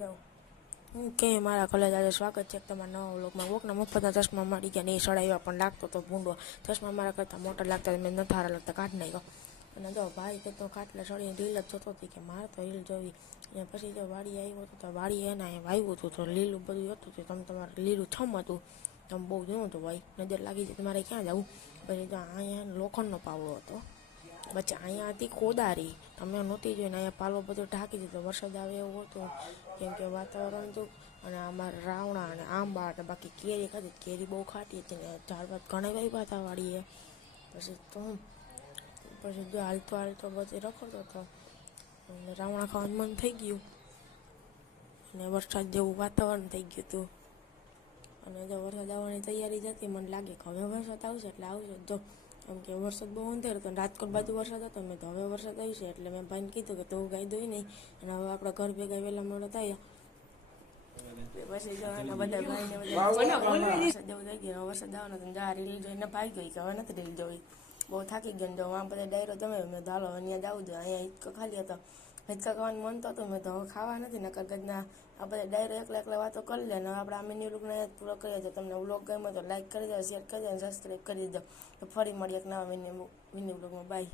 જાઉં કે મારા કોલેજ આજે સ્વાગત છે તમારા નવા વ્લોગમાં. કોકના મફતના ચશ્મા મળી ગયા ને એ સડાવ્યા પણ લાગતો તો ભૂંડો. ચશ્મા મારા કરતાં મોટા લાગતા મેં નથી હારા લાગતા, કાઢ નાખ્યો. અને જો ભાઈ કે તો ખાટલા સળીને રીલ જ જોતો હતી કે મારે તો રીલ જોવી. અને પછી જો વાડી આવ્યો હતો તો વાડી એના અહીંયા વાવ્યું હતું તો લીલું બધું હતું. તમે તમારે લીલું છમ હતું, તમે બહુ જોયું હતું ભાઈ, નજર લાગી જાય તમારે ક્યાં જવું. પછી તો અહીંયા લોખંડનો પાવડો હતો, પછી અહીંયા હતી કોદારી, તમે નહોતી જોઈને અહીંયા પાલો બધો ઢાંકી દીધો. વરસાદ આવે એવું હતું કેમ કે વાતાવરણ હતું. અને અમારા રાવણા અને આંબા અને બાકી કેરી ખાધી, કેરી બહુ ખાટી હતી ને ઝાડપાત ઘણા વાવ્યા હતા વાળીએ. પછી જો હાલતો બધી રખડતો હતો અને રાવણા ખાવાનું મન થઈ ગયું અને વરસાદ જેવું વાતાવરણ થઈ ગયું હતું. અને જો વરસાદ આવવાની તૈયારી જ હતી, મને લાગે કે હવે વરસાદ આવશે એટલે આવશે. જો કેમ કે વરસાદ બહુ અંધેર હતો, રાજકોટ બાજુ વરસાદ હતો. મેં તો હવે વરસાદ આવશે એટલે મેં ભાઈને કીધું કે તું ગાઈ દોઈ નહીં અને હવે આપણે ઘર ભેગા વહેલા મોડો થાય. પછી જો એના બધા ભાઈને વરસાદ જેવું થઈ ગયું. વરસાદ આવવાનો તો જા રીલ જોઈને ભાઈ ગઈ કે હવે નથી રીલ જોઈ, બહુ થાકી ગયો. જો આમ બધા ડાયરો તમે મેં તો હાલો અહીંયા જવું જોઈએ. અહીંયા હિંચકો ખાલી હતો, હિંચકા ખાવાનું મન તો હતું. મેં તો હવે ખાવા નથી નકર ગજના આ બધા ડાયરો એકલા વાતો કરી લે. ને આપણે આ મિની વ્લોગને પૂરો કરીએ. તો તમને વ્લોગ ગમ્યો તો લાઈક કરી દો, શેર કરી દો અને સબસ્ક્રાઈબ કરી દો. ફરી મળીએ એક નવા મિની વ્લોગમાં. બાય.